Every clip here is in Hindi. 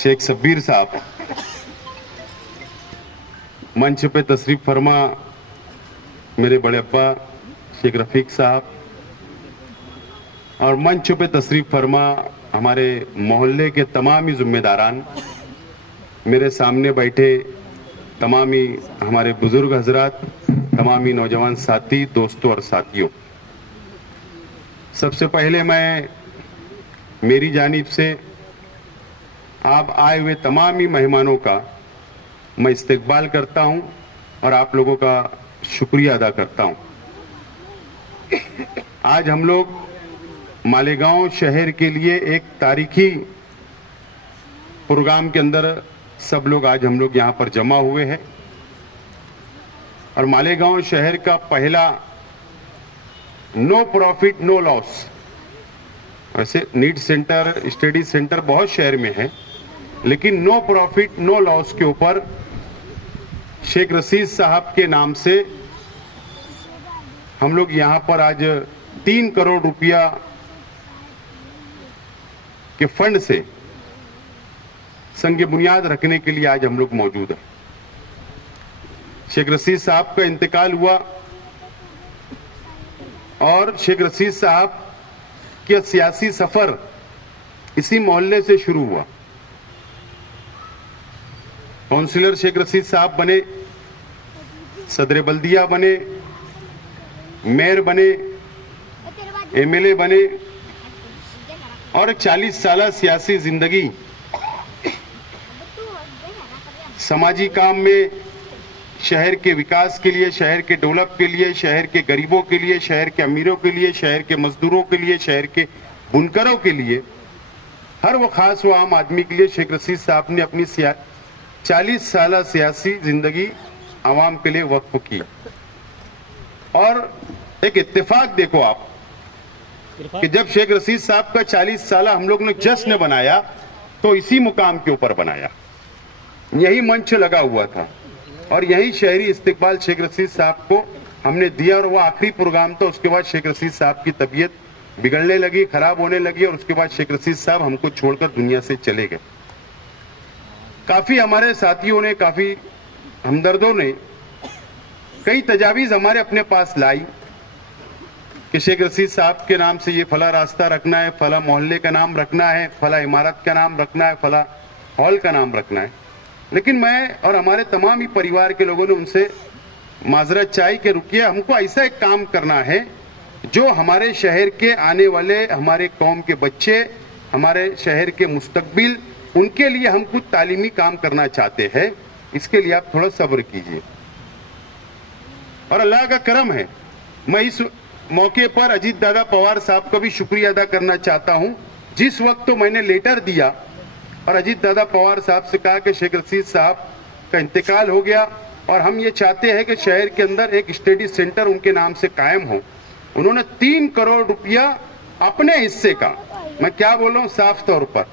शेख शब्बीर साहब, मंच पे तशरीफ फरमा मेरे बड़े अब्बा शेख रफीक साहब, और मंच पे तशरीफ फरमा हमारे मोहल्ले के तमाम ही जिम्मेदारान, मेरे सामने बैठे तमाम ही हमारे बुजुर्ग हजरात, तमाम ही नौजवान साथी, दोस्तों और साथियों, सबसे पहले मैं मेरी जानिब से आप आए हुए तमाम ही मेहमानों का मैं इस्तकबाल करता हूं और आप लोगों का शुक्रिया अदा करता हूं। आज हम लोग मालेगांव शहर के लिए एक तारीखी प्रोग्राम के अंदर सब लोग आज हम लोग यहां पर जमा हुए हैं और मालेगांव शहर का पहला नो प्रॉफिट नो लॉस, वैसे नीट सेंटर, स्टडी सेंटर बहुत शहर में है, लेकिन नो प्रॉफिट नो लॉस के ऊपर शेख रशीद साहब के नाम से हम लोग यहां पर आज 3 करोड़ रुपया के फंड से संग बुनियाद रखने के लिए आज हम लोग मौजूद हैं। शेख रशीद साहब का इंतकाल हुआ और शेख रशीद साहब का सियासी सफर इसी मोहल्ले से शुरू हुआ। काउंसिलर शेख रशीद साहब बने, सदर बल्दिया बने, मेयर बने, एमएलए बने और 40 साल सियासी जिंदगी समाजी काम में, शहर के विकास के लिए, शहर के डेवलप के लिए, शहर के गरीबों के लिए, शहर के अमीरों के लिए, शहर के मजदूरों के लिए, शहर के बुनकरों के लिए, हर वो खास वो आम आदमी के लिए शेख रशीद साहब ने अपनी 40 साल सियासी जिंदगी आवाम के लिए वक्फ की। और एक इत्तेफाक देखो आप कि जब शेख रशीद साहब का 40 साल हम लोग ने जश्न बनाया तो इसी मुकाम के ऊपर बनाया, यही मंच लगा हुआ था और यही शहरी इस्तकबाल शेख रशीद साहब को हमने दिया। और वो आखिरी प्रोग्राम था, उसके बाद शेख रशीद साहब की तबीयत बिगड़ने लगी, खराब होने लगी और उसके बाद शेख रशीद साहब हमको छोड़कर दुनिया से चले गए। काफी हमारे साथियों ने, काफी हमदर्दों ने कई तजावीज हमारे अपने पास लाई कि शेख रशीद साहब के नाम से ये फला रास्ता रखना है, फला मोहल्ले का नाम रखना है, फला इमारत का नाम रखना है, फला हॉल का नाम रखना है। लेकिन मैं और हमारे तमाम ही परिवार के लोगों ने उनसे माजरत चाही कि रुकिए, हमको ऐसा एक काम करना है जो हमारे शहर के आने वाले, हमारे कौम के बच्चे, हमारे शहर के मुस्तकबिल, उनके लिए हम कुछ तालीमी काम करना चाहते हैं। इसके लिए आप थोड़ा सब्र कीजिए। और अल्लाह का करम है, मैं इस मौके पर अजीत दादा पवार साहब का भी शुक्रिया अदा करना चाहता हूं। जिस वक्त तो मैंने लेटर दिया और अजीत दादा पवार साहब से कहा कि शेख रशीद साहब का इंतकाल हो गया और हम ये चाहते हैं कि शहर के अंदर एक स्टडी सेंटर उनके नाम से कायम हो, उन्होंने 3 करोड़ रुपया अपने हिस्से का, मैं क्या बोल रहा हूं साफ तौर पर,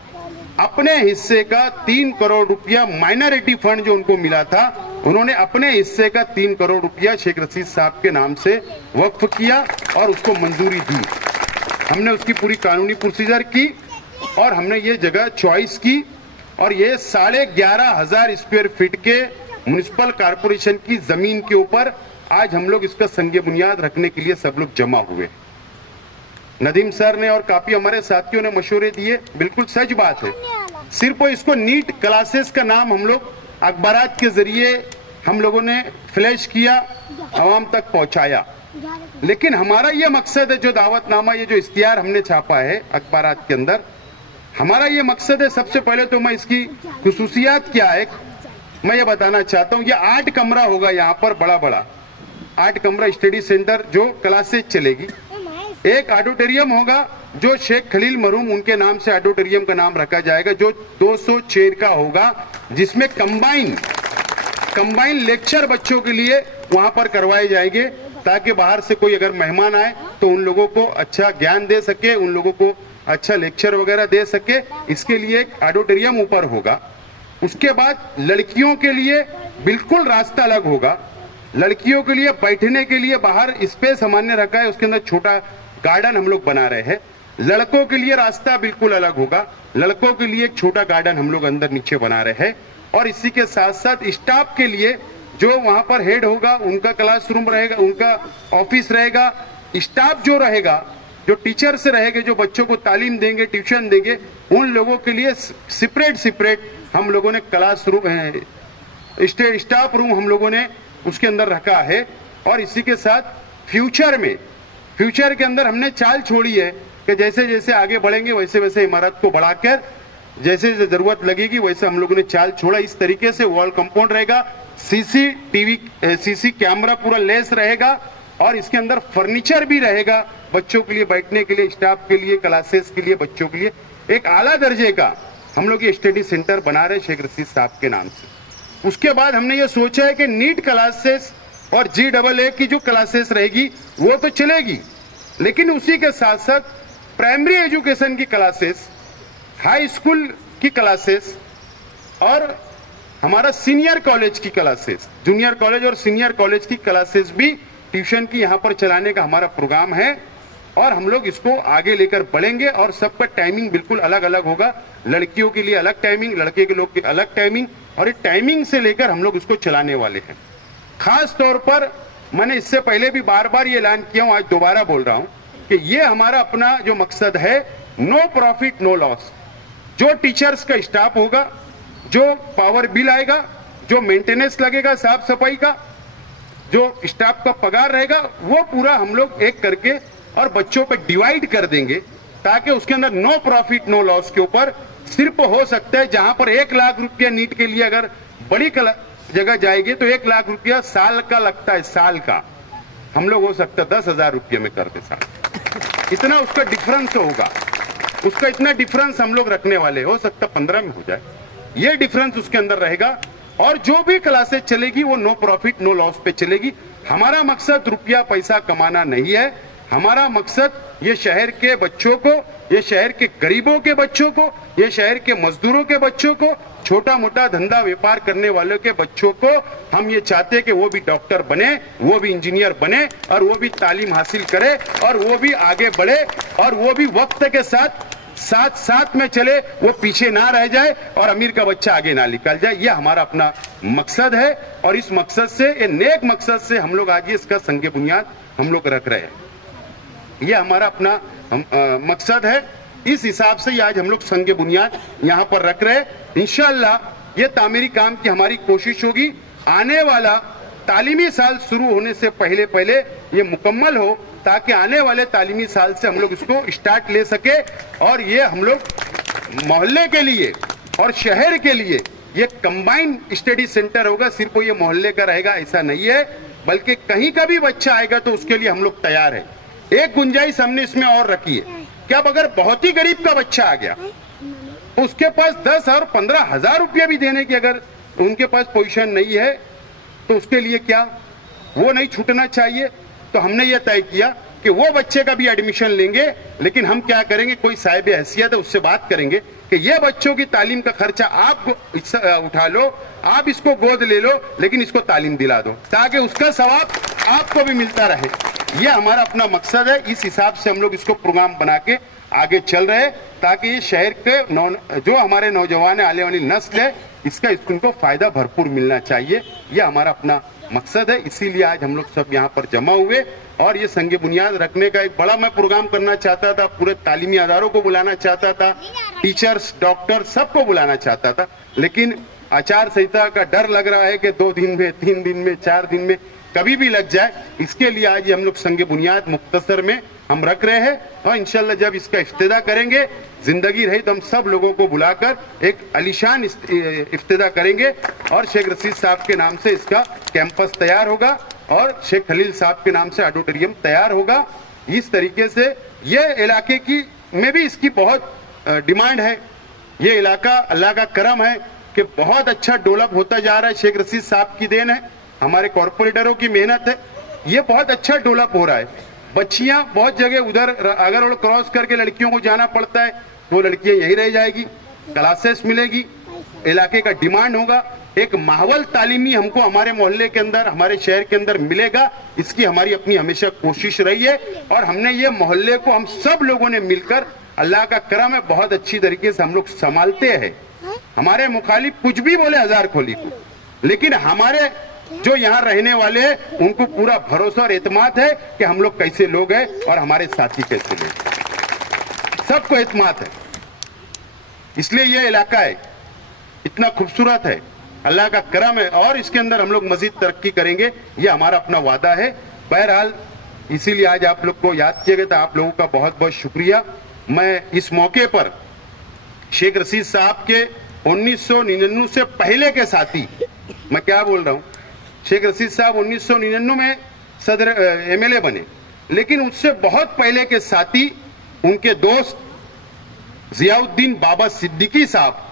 अपने हिस्से का 3 करोड़ रुपया माइनॉरिटी फंड जो उनको मिला था, उन्होंने अपने हिस्से का 3 करोड़ रुपया शेख रशीद साहब के नाम से वक्फ किया और उसको मंजूरी दी। हमने उसकी पूरी कानूनी प्रोसीजर की और हमने ये जगह चॉइस की और ये 11,500 स्क्वायर फीट के म्युनिसिपल कॉर्पोरेशन की जमीन के ऊपर आज हम लोग इसका संगे बुनियाद रखने के लिए सब लोग जमा हुए। नदीम सर ने और काफी हमारे साथियों ने मशवरे दिए, बिल्कुल सच बात है। सिर्फ इसको नीट क्लासेस का नाम हम लोग अखबारात के जरिए हम लोगों ने फ्लैश किया, आवाम तक पहुंचाया, लेकिन हमारा ये मकसद है, जो दावतनामा, ये जो इश्तिहार हमने छापा है अखबारात के अंदर, हमारा ये मकसद है। सबसे पहले तो मैं इसकी खुसूसियात क्या है मैं ये बताना चाहता हूँ। ये 8 कमरा होगा यहाँ पर, बड़ा बड़ा 8 कमरा स्टडी सेंटर जो क्लासेज चलेगी। एक ऑडिटोरियम होगा जो शेख खलील मरहूम उनके नाम से ऑडिटोरियम का नाम रखा जाएगा, जो 200 चेयर का होगा, जिसमें कंबाइन लेक्चर बच्चों के लिए वहां पर करवाए जाएंगे, ताकि बाहर से कोई अगर मेहमान आए तो उन लोगों को अच्छा ज्ञान दे सके, उन लोगों को अच्छा लेक्चर वगैरह दे सके। इसके लिए एक ऑडिटोरियम ऊपर होगा। उसके बाद लड़कियों के लिए बिल्कुल रास्ता अलग होगा। लड़कियों के लिए बैठने के लिए बाहर स्पेस हमने रखा है, उसके अंदर छोटा गार्डन हम लोग बना रहे हैं। लड़कों के लिए रास्ता बिल्कुल अलग होगा। लड़कों के लिए एक छोटा गार्डन हम लोग अंदर नीचे बना रहे हैं, और इसी के साथ साथ स्टाफ के लिए जो वहां पर हेड होगा, उनका क्लासरूम रहेगा, उनका ऑफिस रहेगा। स्टाफ जो रहेगा, जो टीचर्स रहेंगे, जो बच्चों को तालीम देंगे, ट्यूशन देंगे, उन लोगों के लिए सेपरेट हम लोगों ने क्लासरूम, स्टाफ रूम हम लोगों ने उसके अंदर रखा है। और इसी के साथ फ्यूचर के अंदर हमने चाल छोड़ी है कि जैसे जैसे आगे बढ़ेंगे वैसे वैसे इमारत को बढ़ाकर जैसे जैसे जरूरत लगेगी वैसे हम लोगों ने चाल छोड़ा। इस तरीके से वॉल कंपाउंड रहेगा, सीसी कैमरा पूरा लेस रहेगा, और इसके अंदर फर्नीचर भी रहेगा बच्चों के लिए बैठने के लिए, स्टाफ के लिए, क्लासेस के लिए, बच्चों के लिए। एक आला दर्जे का हम लोग ये स्टडी सेंटर बना रहे शेख रशीद साहब के नाम से। उसके बाद हमने ये सोचा है कि नीट क्लासेस और GAA की जो क्लासेस रहेगी वो तो चलेगी, लेकिन उसी के साथ साथ प्राइमरी एजुकेशन की क्लासेस, हाई स्कूल की क्लासेस और हमारा सीनियर कॉलेज की क्लासेस, जूनियर कॉलेज और सीनियर कॉलेज की क्लासेस भी ट्यूशन की यहाँ पर चलाने का हमारा प्रोग्राम है। और हम लोग इसको आगे लेकर बढ़ेंगे, और सबका टाइमिंग बिल्कुल अलग अलग होगा। लड़कियों के लिए अलग टाइमिंग, लड़के के लोग की अलग टाइमिंग, और ये टाइमिंग से लेकर हम लोग इसको चलाने वाले हैं। खास तौर पर मैंने इससे पहले भी बार बार ये ऐलान किया हूं, आज दोबारा बोल रहा हूं कि ये हमारा अपना जो मकसद है, नो प्रॉफिट नो लॉस। जो टीचर्स का स्टाफ होगा, जो पावर बिल आएगा, जो मेंटेनेंस लगेगा, साफ सफाई का जो स्टाफ का पगार रहेगा, वो पूरा हम लोग एक करके और बच्चों पे डिवाइड कर देंगे, ताकि उसके अंदर नो प्रॉफिट नो लॉस के ऊपर सिर्फ हो सकता है जहां पर 1 लाख रुपया नीट के लिए अगर बड़ी जगह जाएगी तो 1 लाख रुपया साल का लगता है, साल का। हम लोग हो सकता है 10,000 रुपये में कर दे साल, इतना उसका डिफरेंस होगा। उसका इतना डिफरेंस हम लोग रखने वाले, हो सकता 15 में हो जाए, ये डिफरेंस उसके अंदर रहेगा। और जो भी क्लासेस चलेगी वो नो प्रॉफिट नो लॉस पे चलेगी। हमारा मकसद रुपया पैसा कमाना नहीं है, हमारा मकसद ये शहर के बच्चों को, ये शहर के गरीबों के बच्चों को, ये शहर के मजदूरों के बच्चों को, छोटा मोटा धंधा व्यापार करने वालों के बच्चों को हम ये चाहते हैं कि वो भी डॉक्टर बने, वो भी इंजीनियर बने, और वो भी तालीम हासिल करे, और वो भी आगे बढ़े, और वो भी वक्त के साथ में चले, वो पीछे ना रह जाए, और अमीर का बच्चा आगे ना निकल जाए। ये हमारा अपना मकसद है, और इस मकसद से, ये नेक मकसद से हम लोग आज इसका संग बुनियाद हम लोग रख रहे हैं। ये हमारा अपना मकसद है, इस हिसाब से आज हम लोग संग बुनियाद यहाँ पर रख रहे हैं। इंशाअल्लाह ये तामीरी काम की हमारी कोशिश होगी, आने वाला तालीमी साल शुरू होने से पहले ये मुकम्मल हो, ताकि आने वाले तालीमी साल से हम लोग इसको स्टार्ट ले सके। और ये हम लोग मोहल्ले के लिए और शहर के लिए ये कंबाइंड स्टडी सेंटर होगा। सिर्फ ये मोहल्ले का रहेगा ऐसा नहीं है, बल्कि कहीं का भी बच्चा आएगा तो उसके लिए हम लोग तैयार है। एक गुंजाइश हमने इसमें और रखी है कि अब अगर बहुत ही गरीब का बच्चा आ गया, उसके पास 10 और 15 हजार रुपया भी देने की अगर उनके पास पोजीशन नहीं है, तो उसके लिए क्या, वो नहीं छूटना चाहिए। तो हमने ये तय किया कि वो बच्चे का भी एडमिशन लेंगे, लेकिन हम क्या करेंगे, कोई साहिब हैसियत है उससे बात करेंगे कि ये बच्चों की तालीम का खर्चा आप उठा लो, आप इसको गोद ले लो, लेकिन इसको तालीम दिला दो, ताकि उसका सवाब आपको भी मिलता रहे। ये हमारा अपना मकसद है। इस हिसाब से हम लोग इसको प्रोग्राम बना के आगे चल रहे हैं, ताकि ये शहर के जो हमारे नौजवान आने वाली नस्ल है, इसका इनको फायदा भरपूर मिलना चाहिए। ये हमारा अपना मकसद है। इसीलिए आज हम लोग सब यहाँ पर जमा हुए, और ये संग बुनियाद रखने का एक बड़ा मैं प्रोग्राम करना चाहता था। पूरे तालीमी अदारों को बुलाना चाहता था, टीचर्स, डॉक्टर, सबको बुलाना चाहता था, लेकिन आचार संहिता का डर लग रहा है कि 2 दिन में, 3 दिन में, 4 दिन में कभी भी लग जाए। इसके लिए आज हम लोग संग बुनियाद मुख्तसर में हम रख रहे हैं, और इंशाल्लाह जब इसका इफ्तिदा करेंगे, जिंदगी रही तो हम सब लोगों को बुलाकर एक आलीशान इफ्तिदा करेंगे, और शेख रशीद साहब के नाम से इसका कैंपस तैयार होगा, और शेख खलील साहब के नाम से ऑडिटोरियम तैयार होगा। इस तरीके से ये इलाके की में भी इसकी बहुत डिमांड है। ये इलाका अल्लाह का करम है कि बहुत अच्छा डेवलप होता जा रहा है। शेख रशीद साहब की देन है, हमारे कॉर्पोरेटरों की मेहनत है, ये बहुत अच्छा डेवलप हो रहा है। बच्चियां बहुत जगह उधर अगर रोड क्रॉस करके लड़कियों को जाना पड़ता है, तो लड़कियां यही रह जाएगी, क्लासेस मिलेगी, इलाके का डिमांड होगा। एक माहौल तालीमी हमको हमारे मोहल्ले के अंदर, हमारे शहर के अंदर मिलेगा, इसकी हमारी अपनी हमेशा कोशिश रही है। और हमने ये मोहल्ले को हम सब लोगों ने मिलकर, अल्लाह का करम है, बहुत अच्छी तरीके से हम लोग संभालते हैं। हमारे मुखालिफ कुछ भी बोले हजार खोली को, लेकिन हमारे जो यहाँ रहने वाले हैं उनको पूरा भरोसा और एतमाद है कि हम लोग कैसे लोग हैं और हमारे साथी कैसे लोग, सबको एतमाद है। इसलिए ये इलाका है इतना खूबसूरत है, अल्लाह का करम है, और इसके अंदर हम लोग मजीद तरक्की करेंगे, ये हमारा अपना वादा है। बहरहाल इसीलिए आज आप लोग को याद किया गया था, आप लोगों का बहुत बहुत शुक्रिया। मैं इस मौके पर शेख रशीद साहब के 1999 से पहले के साथी, मैं क्या बोल रहा हूं, शेख रशीद साहब 1999 में सदर एमएलए बने, लेकिन उससे बहुत पहले के साथी, उनके दोस्त जियाउद्दीन बाबा सिद्दीकी साहब,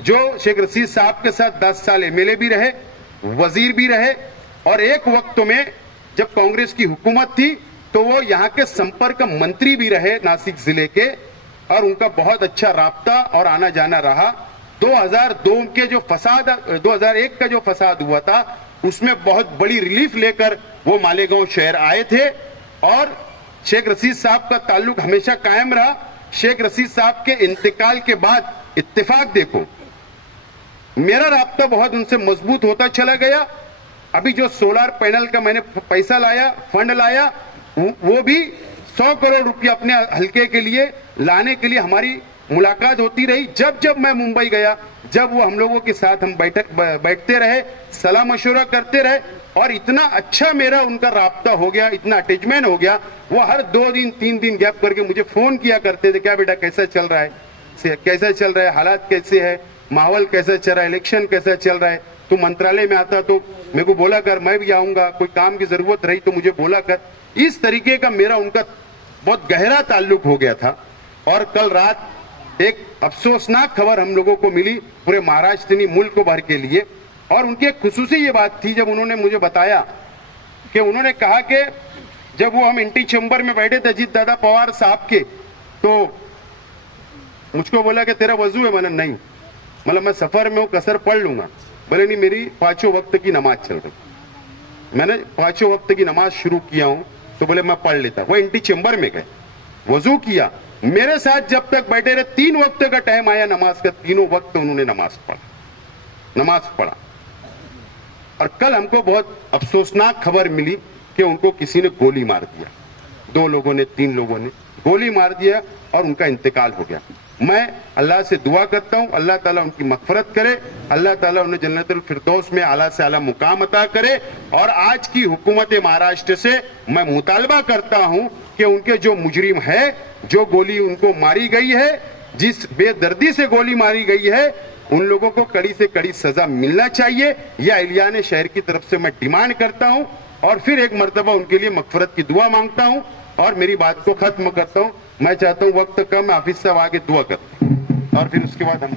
जो शेख रशीद साहब के साथ 10 साल एमएलए भी रहे, वजीर भी रहे, और एक वक्त में जब कांग्रेस की हुकूमत थी तो वो यहाँ के संपर्क मंत्री भी रहे नासिक जिले के, और उनका बहुत अच्छा राब्ता और आना जाना रहा। 2002 के जो फसाद, 2001 का जो फसाद हुआ था, उसमें बहुत बड़ी रिलीफ लेकर वो मालेगांव शहर आए थे, और शेख रशीद साहब का ताल्लुक हमेशा कायम रहा। शेख रशीद साहब के इंतकाल के बाद इत्तेफाक देखो, मेरा राब्ता बहुत उनसे मजबूत होता चला गया। अभी जो सोलर पैनल का मैंने पैसा लाया, फंड लाया, वो भी 100 करोड़ रुपया अपने हल्के के लिए लाने के लिए हमारी मुलाकात होती रही। जब जब मैं मुंबई गया, जब वो हम लोगों के साथ हम बैठते रहे, सलाह मशवरा करते रहे, और इतना अच्छा मेरा उनका राब्ता हो गया, इतना अटैचमेंट हो गया, वो हर 2 दिन 3 दिन गैप करके मुझे फोन किया करते थे, क्या बेटा कैसा चल रहा है, कैसा चल रहा है, हालात कैसे है, माहौल कैसा चल रहा है, इलेक्शन कैसा चल रहा है, तू मंत्रालय में आता तो मेरे को बोला कर, मैं भी आऊंगा, कोई काम की जरूरत रही तो मुझे बोला कर। इस तरीके का मेरा उनका बहुत गहरा ताल्लुक हो गया था। और कल रात एक अफसोसनाक खबर हम लोगों को मिली पूरे महाराष्ट्र नहीं मुल्क भर के लिए, और उनकी एक खुसूसी ये बात थी, जब उन्होंने मुझे बताया कि उन्होंने कहा कि जब वो हम एंटी चैम्बर में बैठे थे अजीत दादा पवार साहब के, तो मुझको बोला कि तेरा वजू है? मैंने नहीं, मतलब मैं सफर में हूं, कसर पढ़ लूंगा। बोले नहीं, मेरी 5 वक्त की नमाज चल रही, मैंने 5 वक्त की नमाज शुरू किया हूं, तो बोले मैं पढ़ लेता। वो एंटी चैम्बर में गए, वजू किया, मेरे साथ जब तक बैठे रहे, 3 वक्त का टाइम आया नमाज का, तीनों वक्त उन्होंने नमाज पढ़ा। और कल हमको बहुत अफसोसनाक खबर मिली कि उनको किसी ने गोली मार दिया, 2 लोगों ने, 3 लोगों ने गोली मार दिया और उनका इंतकाल हो गया। मैं अल्लाह से दुआ करता हूं, अल्लाह ताला उनकी मगफरत करे, अल्लाह ताला उन्हें जन्नतुल फिरदौस में आला से आला मुकाम अता करे। और आज की हुकूमत महाराष्ट्र से मैं मुतालबा करता हूं कि उनके जो मुजरिम है, जो गोली उनको मारी गई है, जिस बेदर्दी से गोली मारी गई है, उन लोगों को कड़ी से कड़ी सजा मिलना चाहिए, यह एहलियाने शहर की तरफ से मैं डिमांड करता हूं। और फिर एक मर्तबा उनके लिए मगफरत की दुआ मांगता हूं और मेरी बात को खत्म करता हूं। मैं चाहता हूं, वक्त कम, हाफिज साहब आगे दुआ कर, और फिर उसके बाद हम